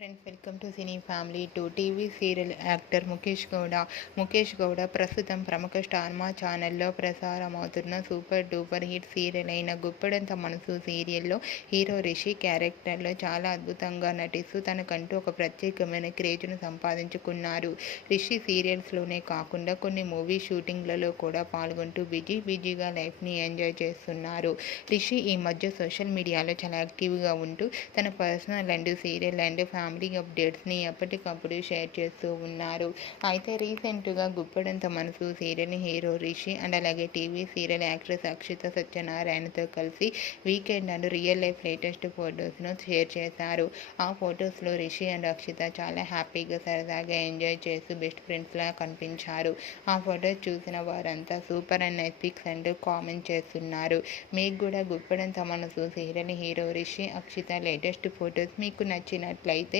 Friends welcome to cine family two TV serial actor Mukesh Gowda Mukesh Gowda ప్రస్తుతం ప్రముఖ Star Maa ఛానల్లో ప్రసారం అవుతున్న సూపర్ డూపర్ హిట్ సీరియల్ అయిన గుప్పెడంత మనసు సీరియల్లో హీరో రిషి క్యారెక్టర్లో చాలా అద్భుతంగా నటిస్తూ తనకంటూ ఒక ప్రత్యేకమైన క్రేజ్ను సంపాదించుకున్నారు. రిషి సీరియల్స్లోనే కాకుండా కొన్ని మూవీ షూటింగ్లలో కూడా పాల్గొంటూ బిజీ బిజీగా లైఫ్ని ఎంజాయ్ చేస్తున్నారు. రిషి ఈ మధ్య సోషల్ మీడియాలో చాలా యాక్టివ్గా ఉంటూ తన personal and serial and family అప్డేట్స్ని ఎప్పటికప్పుడు షేర్ చేస్తూ ఉన్నారు. అయితే రీసెంట్గా Guppedantha Manasu serial hero Rishi and అలాగే టీవీ సీరియల్ యాక్ట్రెస్ అక్షిత సత్యనారాయణతో కలిసి weekend and real life latest ఫొటోస్ను share చేశారు. ఆ ఫొటోస్లో రిషి అండ్ అక్షిత చాలా హ్యాపీగా సరదాగా ఎంజాయ్ చేస్తూ బెస్ట్ ఫ్రెండ్స్లా కనిపించారు. ఆ ఫొటోస్ చూసిన వారంతా super and nice pics and comment చేస్తున్నారు. మీకు కూడా Guppedantha Manasu serial hero Rishi Akshitha latest photos మీకు నచ్చినట్లయితే